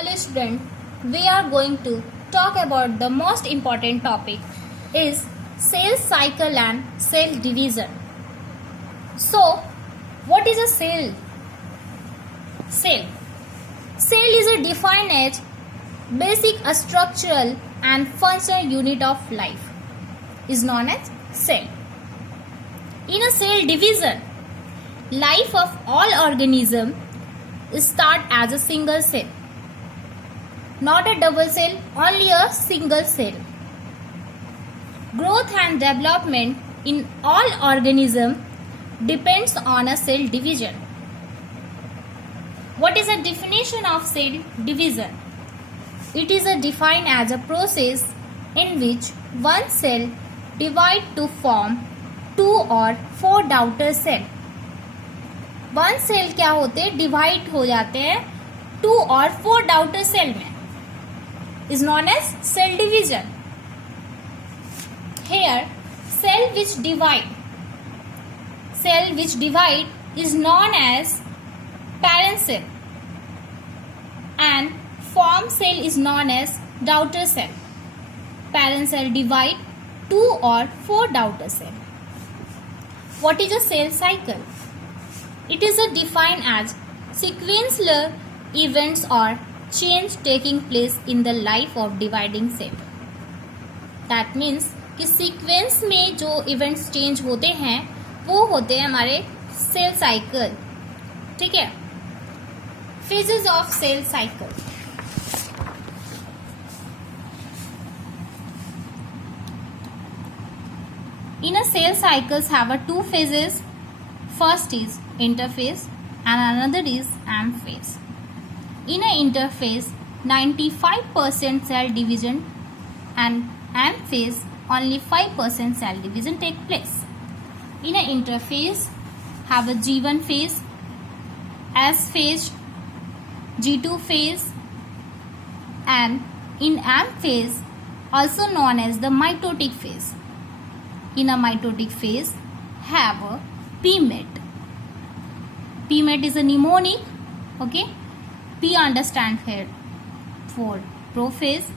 Hello student, we are going to talk about the most important topic is cell cycle and cell division. So, what is a cell? Cell is a defined as basic structural and functional unit of life is known as cell. In a cell division, life of all organisms start as a single cell. Not a double cell, only a single cell. Growth and development in all organisms depends on a cell division. What is the definition of cell division? It is defined as a process in which one cell divides to form 2 or 4 daughter cells. One cell क्या होते हैं, divide हो जाते हैं 2 और 4 daughter cell में, is known as cell division. Here, cell which divide is known as parent cell and form cell is known as daughter cell. Parent cell divide 2 or 4 daughter cell. What is a cell cycle? It is defined as sequential events or change taking place in the life of dividing cell. That means कि sequence में जो events change होते हैं वो होते हैं हमारे cell cycle. ठीक है. Phases of cell cycle. In a cell cycles have 2 phases. First is interphase and another is M phase. In an interphase, 95% cell division and M phase only 5% cell division take place. In an interphase, have a G1 phase, S phase, G2 phase, and in M phase, also known as the mitotic phase. In a mitotic phase, have a P-mate. P-mate is a mnemonic. Okay. P understand here for prophase,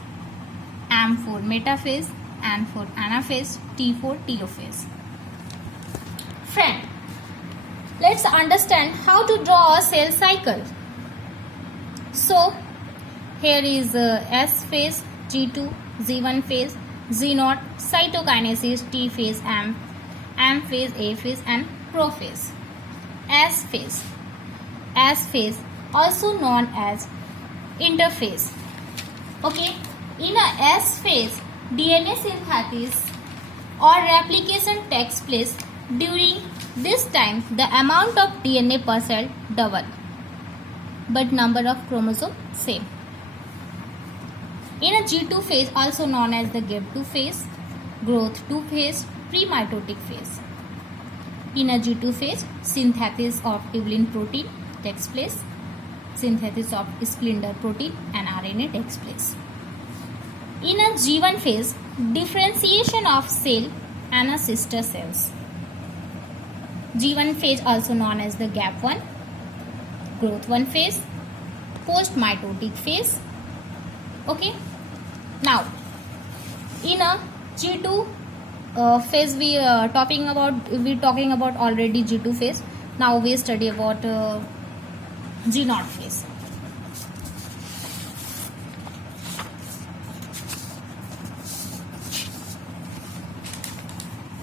M for metaphase, N for anaphase, T for telophase. Friend, let's understand how to draw a cell cycle. So, here is S phase, G2, Z1 phase, Z0, cytokinesis, T phase, M phase, A phase, and prophase. S phase also known as interphase. Okay, in a S phase, DNA synthesis or replication takes place. During this time, the amount of DNA per cell double, but number of chromosomes same. In a G2 phase, also known as the Gap2 phase, growth 2 phase, pre-mitotic phase. In a G2 phase, synthesis of tubulin protein takes place. Synthesis of spindle protein and RNA takes place. In a G1 phase, differentiation of cell and a sister cells. G1 phase also known as the Gap1, growth 1 phase, post-mitotic phase. Okay. Now, in a G2 phase, we talking about already G2 phase. Now we study about G0 phase.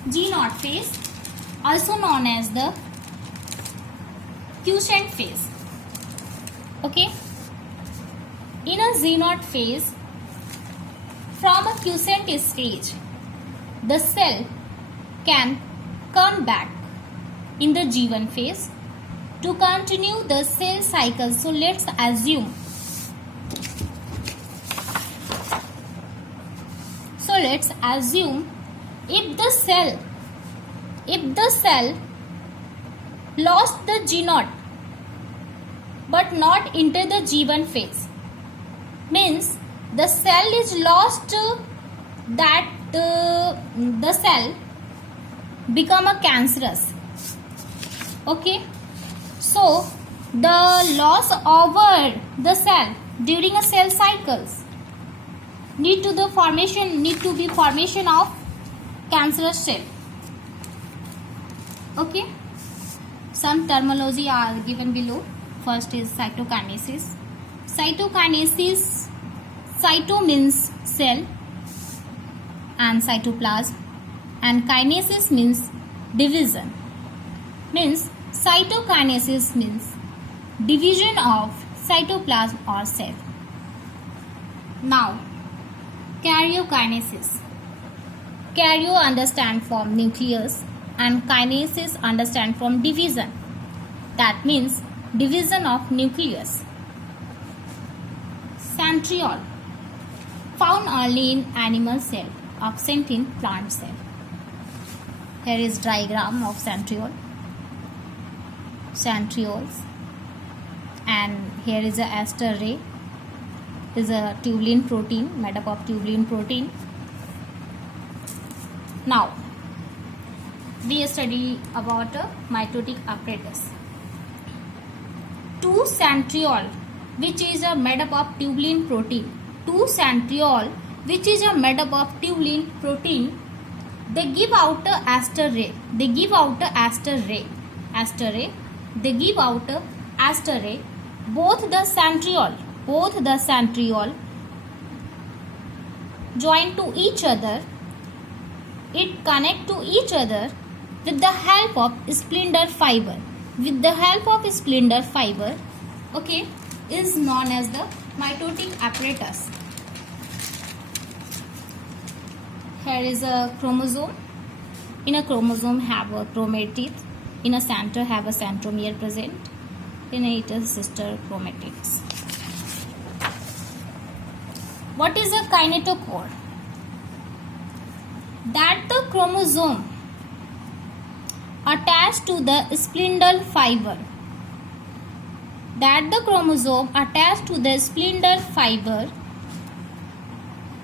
G0 phase, also known as the quiescent phase. Okay. In a Z0 phase, from a quiescent stage, the cell can come back in the G1 phase to continue the cell cycle. So let's assume. If the cell lost the G0 but not enter the G1 phase, means the cell is lost, that the cell become a cancerous. Okay, so the loss over the cell during a cell cycles need to be formation of cancerous cell. Okay, some terminology are given below. First is cytokinesis. Cyto means cell and cytoplasm, and kinesis means division. Means cytokinesis means division of cytoplasm or cell. Now, karyokinesis. Karyo understand from nucleus and kinesis understand from division. That means division of nucleus. Centriole, found only in animal cell, absent in plant cell. Here is diagram of centrioles, and here is a aster ray. Is a tubulin protein, made up of tubulin protein. Now, we study about a mitotic apparatus. Two centriole, which is a made up of tubulin protein. They give out a aster ray. They give out a aster ray. Both the centriole join to each other. It connect to each other with the help of spindle fiber. Okay, is known as the mitotic apparatus. Here is a chromosome. In a chromosome have a chromatids. In a center have a centromere present. In it is sister chromatids. What is a kinetochore? That the chromosome attached to the spindle fiber.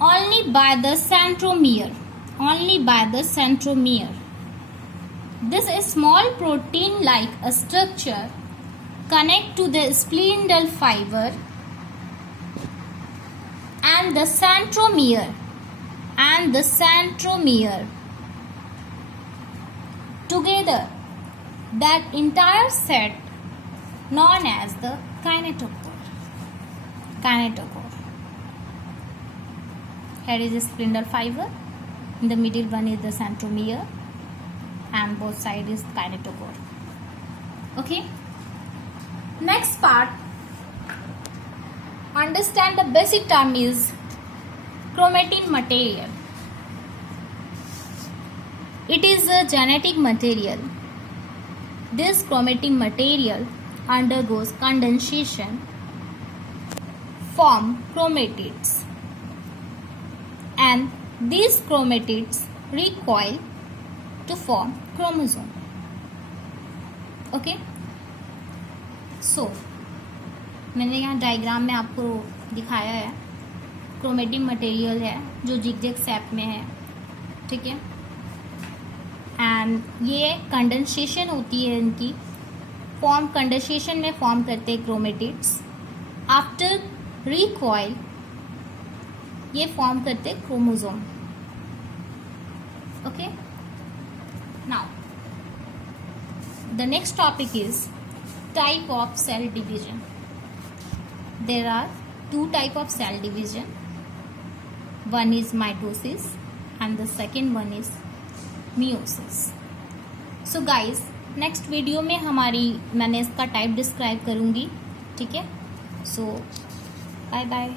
Only by the centromere. This small protein-like structure connect to the spindle fiber and the centromere. Together, that entire set known as the kinetochore. Here is a spindle fiber. In the middle one is the centromere, and both sides is kinetochore. Okay. Next part. Understand the basic term is chromatin material. It is a genetic material. This chromatin material undergoes condensation, form chromatids, and these chromatids recoil to form chromosome. Okay, so मैंने यहाँ diagram में आपको दिखाया है. Chromatin material है जो zigzag shape में है, ठीक है, एंड ये कंडेंसेशन होती है इनकी. कंडेंसेशन में फॉर्म करते हैं क्रोमेटिड्स. आफ्टर रिकॉइल ये फॉर्म करते हैं chromosome. Okay, now the next topic is type of cell division. There are two type of cell division. One is mitosis and the second one is meiosis. So guys, next video में मैंने इसका type describe करूँगी, ठीक है. So bye bye.